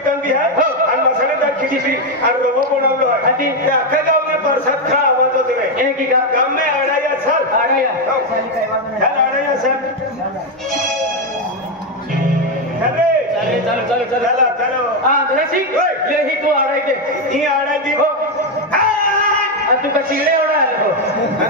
कीर्तन भी आहे आणि मसालेदार खिचडी आणि रवा बनवलो आहे त्या अख्ख्या गावने प्रसाद खा आवाज होते रे की गाव में आडाया सर आडाया आडाया सर अरे चलो चलो चलो चलो चलो हां दरसी ले ही तू आडाय दे ही आडाय दे हो तू का चिडे एवढा आलो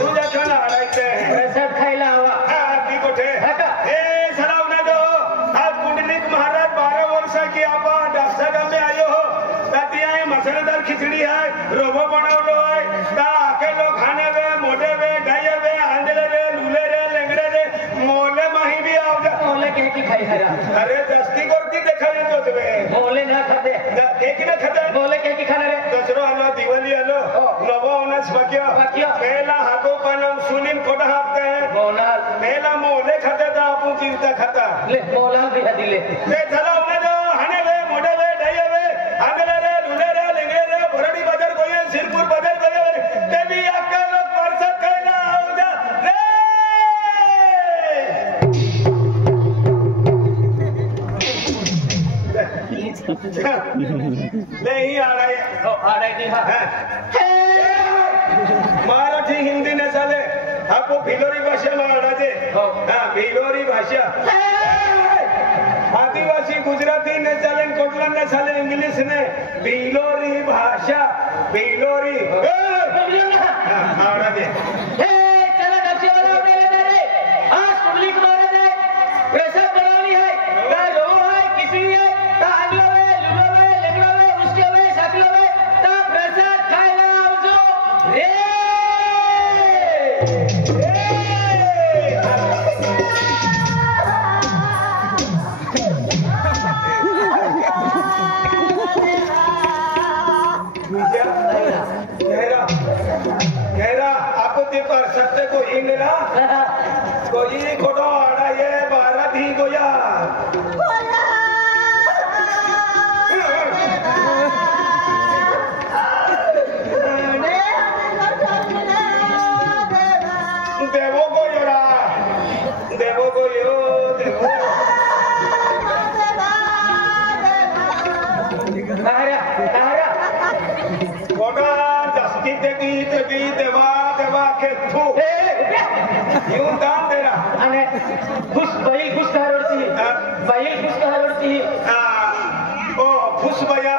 तू जातो ना आडायचं प्रसाद खायला हवा हा ती कुठे ए सलाम ना दो आज कुंडलिक महाराज 12 वर्ष की आपण डासा गाव में आयो हो ताती आहे मसालेदार खिचडी है रोबो बनवलो है ता आके लोग खाने वे मोटे वे डाये वे आंधळे रे लुले रे लेंगडे रे मोले माही भी आओ मोले के की खाई हरा अरे दस्ती करती देखाय तो वे मोले ना खाते के की ना खाते मोले के की खाना रे दसरो आलो दिवाळी आलो नवो ओनस बकिया पहला हाको पानम सुनीन कोटा हापते हैं बोनल पहला मोले खाते था आपू कीर्ता खाता ले मोला भी दिले ते चला उने जो हने वे मोटे वे डाये वे आंधळे रे लुले रे लेंगडे रे भरडी बाजार कोई सिरपुर बाजार कोई ते भी आका लोग परसत कहला आओ जा नहीं आ रहा है आ रहा है मराठी हिंदी ने चाले आपको भिलोरी भाषा में आडाचे हाँ भिलोरी भाषा आदिवासी गुजराती ने चाले कोटला ने चाले इंग्लिश ने भिलोरी भाषा भिलोरी आडाचे चला नक्षवाला उठे रे आज पब्लिक मारे दे प्रेशर बनानी है का रो है किसी है का आगलो है लुलो है लेगलो है उसके है सकलो है ता प्रेशर खाएगा आवजो रे पर सत्य को इंगना कोई कोटो आड़ा ये भारत ही गोया देवो को योरा देवो को यो देवो कोटा जस्ती देवी देवा के थू यूं दान तेरा अने खुश बैल खुश कहावरती बैल खुश कहावरती ओ खुश भैया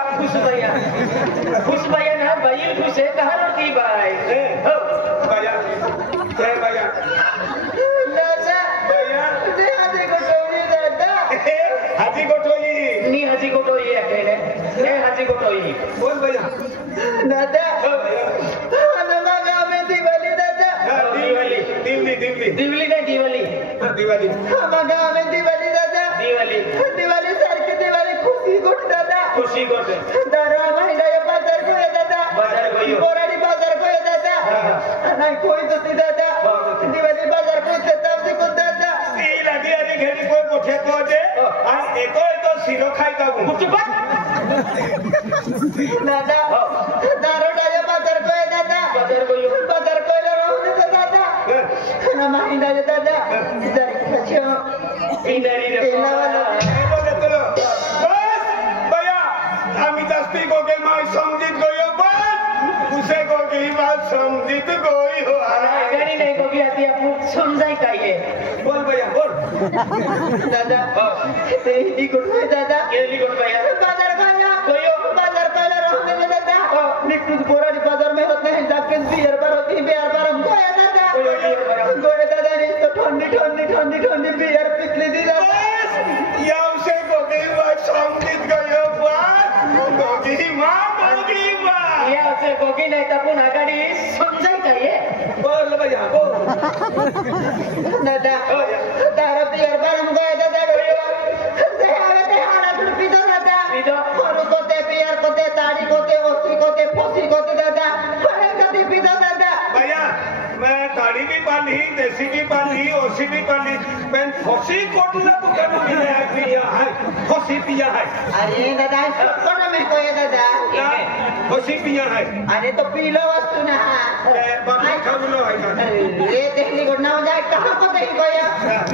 ना बैल खुश है कहावरती भाई हो भैया जय भैया दादा भैया दे हाजी गोटोई दादा हाजी गोटोई नी हाजी गोटोई है कहने ए हाजी गोटोई बोल भैया दादा दिवाळी नाही दिवाळी बघा आम्ही दिवाळी दादा दिवाळी सारखी दिवाळी खुशी गोट दादा खुशी गोट दारा महिना बाजार कोय दादा बाजार कोय पोराडी बाजार कोय दादा नाही कोई होती दादा दिवाळी बाजार कोय देता को दादा ती लादी आणि घरी कोय मोठे को दे आणि एको शिरो खाय का चुप दादा दारोडाया बाजार कोय दादा बाजार कोयला राहू दे दादा ना महिना दादा इधर खचो इधर बस भैया आम्ही जास्ती गोगे माय समजित गोयो बस उसे गोगी बात समजित गोई हो गाड़ी नहीं गोगी आती आप समझाई काये बोल भैया बोल दादा ते ही गुड दादा केली गुड भैया बाजार कोयला रहो दे दादा निकट पोराडी बाजार में होते हैं जाके बियर पर होती है बियर पर हमको है दादा गोरे दादा ने तो ठंडी बियर पिछले दी दादा याव से गोगी मां समजित गयो गोगी मां याव से गोगी नहीं तपुन आगाडी समजाई काये बोल भैया बोल दादा तारा बियर पर हम गए दादा से आवे ते हाना टुपी दादा इधर और कोते बियर कोते ताड़ी कोते ओसी कोते फोसी कोते दादा अरे कदी पीता दादा भैया मैं ताड़ी भी पाली देसी भी पाली ओसी भी पाली मैं फोसी कोटला तो कर पिया है फोसी पिया है अरे दादा कोना में कोई दादा फोसी पिया है अरे तो पी लो वस्तु ना बाकी खावलो है का रे देखली को ना जाए कहां को नहीं गया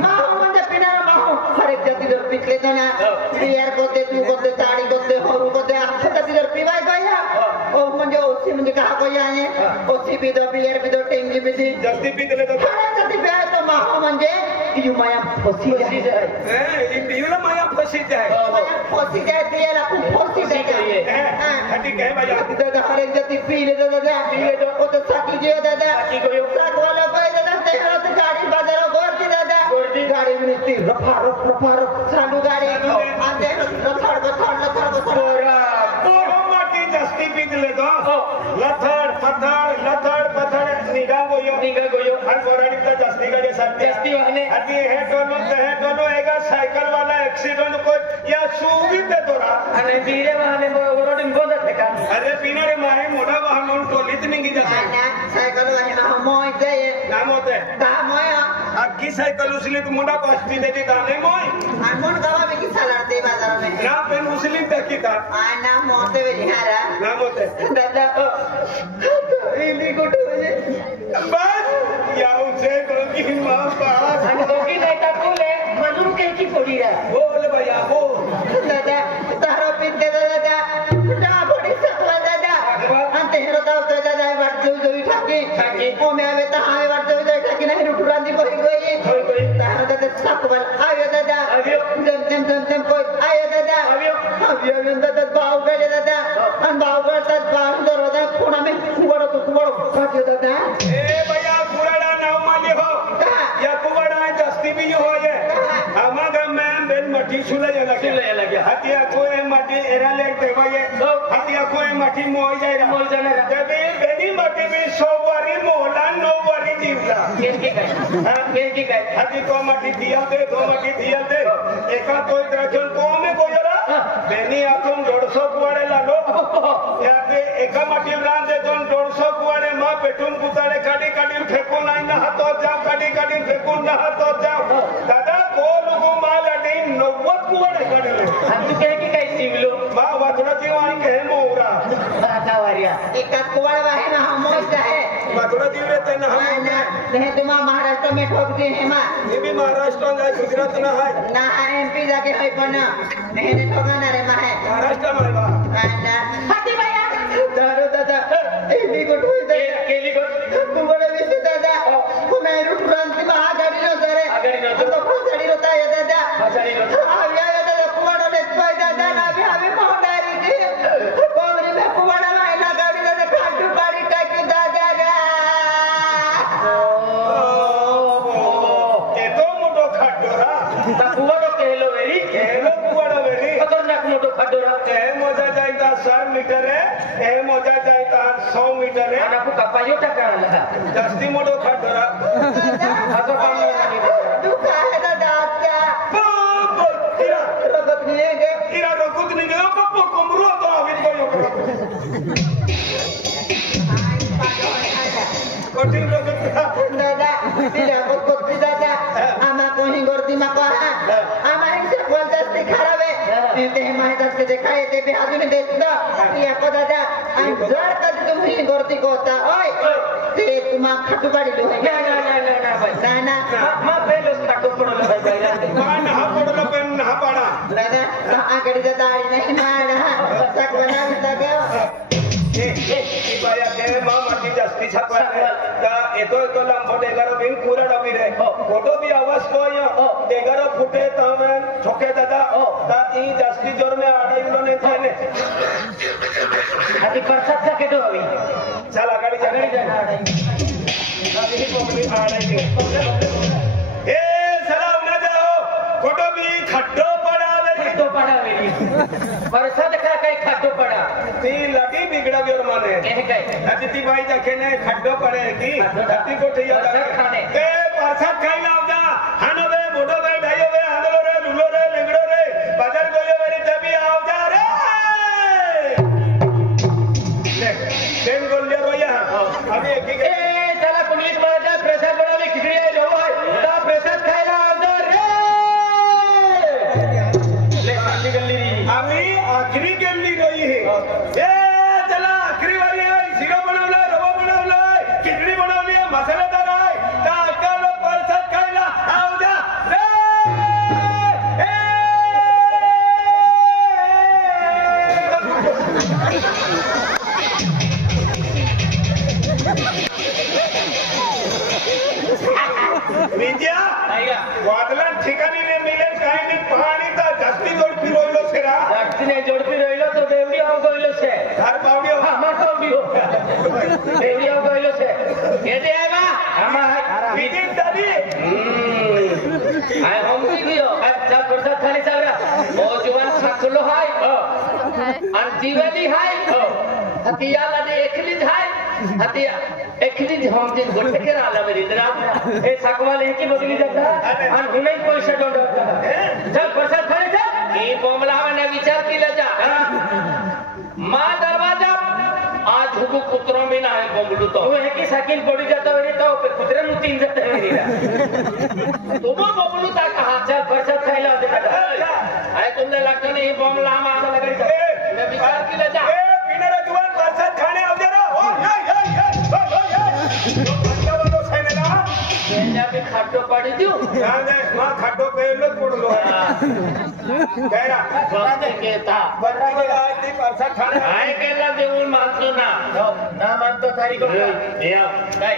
मां मुझे पिना मां हर एक जाति दर पिछले तो ना बियर करते तू करते ताड़ी करते होरू करते आखा तक इधर पिवाय गया ओ मुझे कहा गया है ओसी भी दो बियर भी दो टेंगी भी दी जस्ती पीतले तो खाना कती बियर तो माहो म्हणजे यू माया फसी जाए ये पीवला माया फसी जाए माया फसी जाए बियर आपको फसी जाए हां ठीक है भैया दादा हर एक जति पी ले दादा पी ले ओ तो साकी जे दादा साकी को साक वाला पाए दादा तेरा तो गाड़ी बाजार गोरती दादा गोरती गाड़ी में नीति रफार चालू गाड़ी आंदे लथड़ बोरा माटी जस्ती पीतले तो लथड़ पथड़ निगा गोयो हर बोराडी तो जस्ती का जस्ती वाले अभी है दोनों एगा साइकिल वाला एक्सीडेंट को या सूवी पे तोरा अरे बीरे वाले बोराडी बोल दे का अरे पीनारे माहे मोड़ा वाहन मन टोलीत निगी जाते साइकिल वाले ना मोय दे नाम होते ता मोय अक्की साइकिल उसली तो मुंडा पास्ती देती दाने मोय अनमोन गावा में की सालते बाजार में ना पेन उसली देखी था आना मोते बिहारा नाम होते दादा इली को टोले बस या उसे कोकी मां पास आणि कोकी नाही टाकले म्हणून काही की पडी रा बोल भैया बोल दादा तारा पिते दादा जा बडी सकवा दादा अंते हेरो दादा वाट जो ठाकी ओ मे आवे ता आवे वाट जो ठाकी नाही रुटुरांदी कोई तारा दादा सकवा आवे दादा जम कोई आवे दादा आवे दादा बाव गले दादा अन बाव गळतात बाव दरवाजा कोणा में कुवडो खाते दादा ए भैया कुराडा नाव माली हो या कुवाडा जस्ती भी हो ये हमारा मैं बेन मठी सुले लगे हतिया कोई मठी एरा ले देवाये हतिया कोई मठी मोय जाना तबे बेनी मठी भी 100 वारी मोला 9 वारी जीवला के काय हती तो मठी दिया दे 2 मठी दिया दे एका तो द्राजन को में गोयरा बेनी आतून 150 कुवाडे लागो या ते एका मठी रान दे 150 कुवाडे मा पेटून कुताडे काडी फेकून नाही ना हातात जा काडी फेकून ना हातात जा दादा को लोगो माल अडी 90 कुवाडे काढले आणि तू काय सिमलो बा वातडा जीवानी कहे मोरा आता वारिया एका कुवाड आहे ना हमोच आहे वातडा जीव रहते ना हम नहीं तुम महाराष्ट्र में ठोकते हैं मां ये भी महाराष्ट्र में गुजरात ना है ना एमपी जाके है पण नहीं ने ठोकना रे मां है महाराष्ट्र में बा ना हाथी भैया दादा एली को ठोई दे केली को तू बड़े विषय दादा मैं रुटरांती में आगाड़ी न करे तो फसड़ी होता है दादा फसड़ी होता आविया दादा कुवाड़ा ले पाई दादा ना भी मोहदारी जी कोमरी में कुवाड़ा वाला गाड़ी दादा खाटू पाड़ी टाकी दादा गा ये तो मोटो खाटोरा ता कुवाड़ो केलो कुवाड़ो वेरी खतरनाक मोटो खाटोरा ए मोजा जाईता 100 मीटर है ए मोजा जाईता 100 मीटर है आणि कपायो टाकायला जास्ती मोटो खाटोरा असं काम नाही तू काय दादा आत्या इरा रगत नहीं गे इरा रगत नहीं गे पप्पो कोमरो तो आवित गयो कठिन रगत दादा तिला कोती दादा आमा कोणी गर्दी मा कहा आमा इसे बोलते खराब है ते माहित असते ते काय ते बी अजून देत ना या को दादा आणि जर कधी तुम्ही गर्दी कोता ओय ते तुम्हा खाटू काढिलो ना ना मा पहिलो खाटू पडलो भाई मान हा पडलो पण हा पाडा दादा आकडे दादा नाही ना सक बनावता गे ए बाया के मा माटी जास्ती छापा ता एतो लांबो देगारो बिन पूरा डबी रे फोटो भी आवाज कोय देगारो फुटे तावन ठोके दादा ता ई जास्ती जोर में आडाइलो ने थाने आधी परसात चा केतो हवी चला गाडी जाना अभी कोमली आडाई ए सलाम ना जाओ फोटो भी खड्डो पडावे परसात का काय खाटो पडा ती लटी बिगड़ावी और माने हे काय अतिथि भाई जखेने खड्डो पड़े की अति को ठिया खाने ए परसात खाई लाव जा हानो रे मोडो रे डायो रे आंदलो रे लुलो रे लेंगड़ो रे बाजार गोयो रे तभी आओ जा रे ले देन गोलिया रोया अभी एक ए चला पुलिस वाला प्रसाद बनवले खिचडी आहे जाऊ आहे ता प्रसाद खायला आवतो रे ले आखरी गल्ली आम्ही आखरी गल्ली रोई है ए चला आखरी वाली है शिरो बनवला रवा बनवला खिचडी बनवली मसालेदार आहे ता अक्कालो परसाद खायला ગયેલો છે તાર બાવડીઓ અમાર બાવડીઓ દેવડીઓ ગયેલો છે કે દે આવ્યા આમાં બીજી દાદી આ સમજી ગયો ચાલ પ્રસાદ ખાલી ચાલ ઓ જવાન સાકલો હાય અને દિવાળી હાય હતિયાલા દે એકલી જ હાય હતિયા એકલી જ સમજી ગોઠે કે આલા મેરી દરા એ સાકવાલે કે બદલી જતા અને હું નહીં પૈસા દોડતા ચાલ પ્રસાદ ખાલી ચાલ એ બોમલાવાને વિચાર की ले जा मां दरवाजा आज हुकू कुतरों में ना है बोमलू तो वो है कि साकिन पड़ी जाता है तो पे कुतरे नु तीन जाते है मेरा तुम बोमलू ता कहां चल प्रसाद खाइला दे आए तुमने लगता नहीं बोमला में आने लगा मैं विचार की ले जा ए बिना जुवान प्रसाद खाने आओ जरा ओ ये वालो છે ને ના એના पे ખાટો પાડી દઉં જાણ દે માં ખાટો પેલો જ પડલો કેરા ભક્ત કહેતા બરાબર આથી પ્રસાદ ખાને આય કેલા દેવું માનતો ના ના માનતો તારી को એ કઈ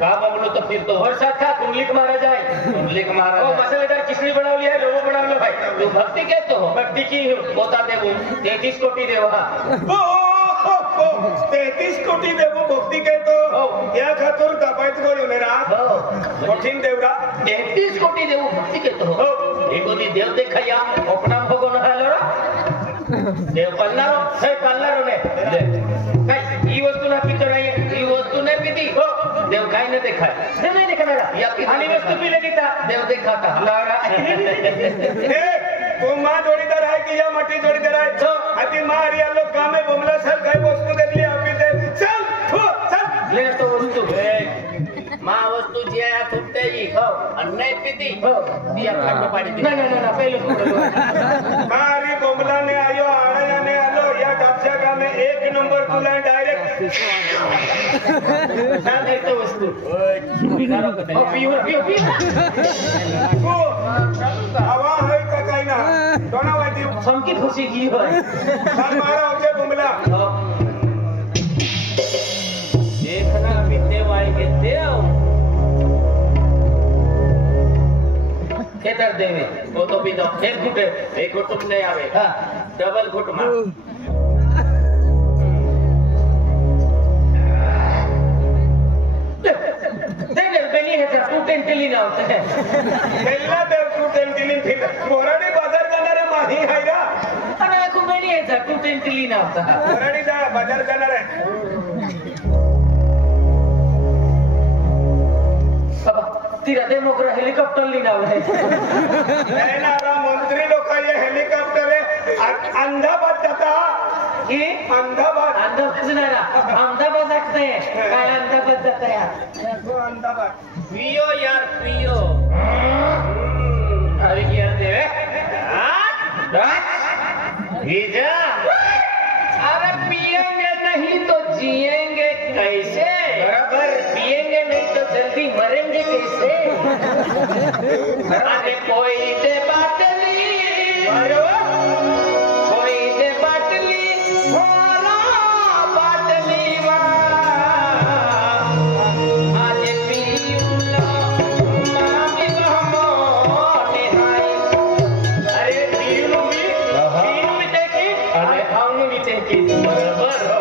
का बोलो तो फिर तो और साथ था कुंडली मारा जाए कुंडली मारा ओ मसालेदार खिचड़ी बना लिया लोगो बना लो भाई तू भक्ति कहते हो भक्ति की होता देवो 33 कोटी देवा ओ 33 कोटी देवो भक्ति कहतो या खातर दबायत गयो ने रा कठिन देवरा 33 कोटी देवो भक्ति कहते हो एको दी देव देखाया अपना भगवान हालो देव पल्लारो है पल्लारो ने काय ई वस्तु ना की कराई ई वस्तु ने पीती देव काय ने देखा नहीं देखा मेरा या खाली वस्तु पी लेगी था देव देखा था लारा ए तू मां जोड़ीदार है कि या मट्टी जोड़ीदार है तो अति मारिया लोग कामे बोमला सर काय वस्तु दे लिया आपी दे चल चल ले तो वस्तु मां वस्तु जे आ तुटते ही हो अन्य पीती हो दिया खाटो पाड़ी ना पहले मारी बोमला ने आयो आड़या ने आलो या डबसा का में एक नंबर तुला डायरेक्ट ना देखते वस्तु ओ पियो ओ हवा है का काई ना दोना वादी समकी खुशी की हो सर मारा होके बोमला देखना पीते वाई के देव केतर देवे वो तो भी दो एक घुट तुमने आवे हां डबल घुट मार टेंटली ना होते हैं पहला देव तू टेंटली फिर बोराडी बाजार जाणार आहे माही हैरा अरे खूप बेनी आहे तू टेंटली ना होता बोराडी जा बाजार जाणार आहे बाबा तिरा दे मोकरा हेलिकॉप्टर ली नाव आहे नाही ना आता मंत्री लोक ये हेलिकॉप्टर आहे अहमदाबाद जाता की अहमदाबाद नाही ना अहमदाबाद जात नाही काय अहमदाबाद जाता यार अहमदाबाद पियो यार पियो अरे क्या देवे भीजा अरे पिएंगे नहीं तो जिएंगे कैसे बराबर पिएंगे नहीं तो जल्दी मरेंगे कैसे अरे कोई दे बाटली कोई दे बाटली भोला बाटली आज पियूला मामी बहमोने हाय अरे पियूनु भी देखी अरे खाऊनु भी देखी बराबर हो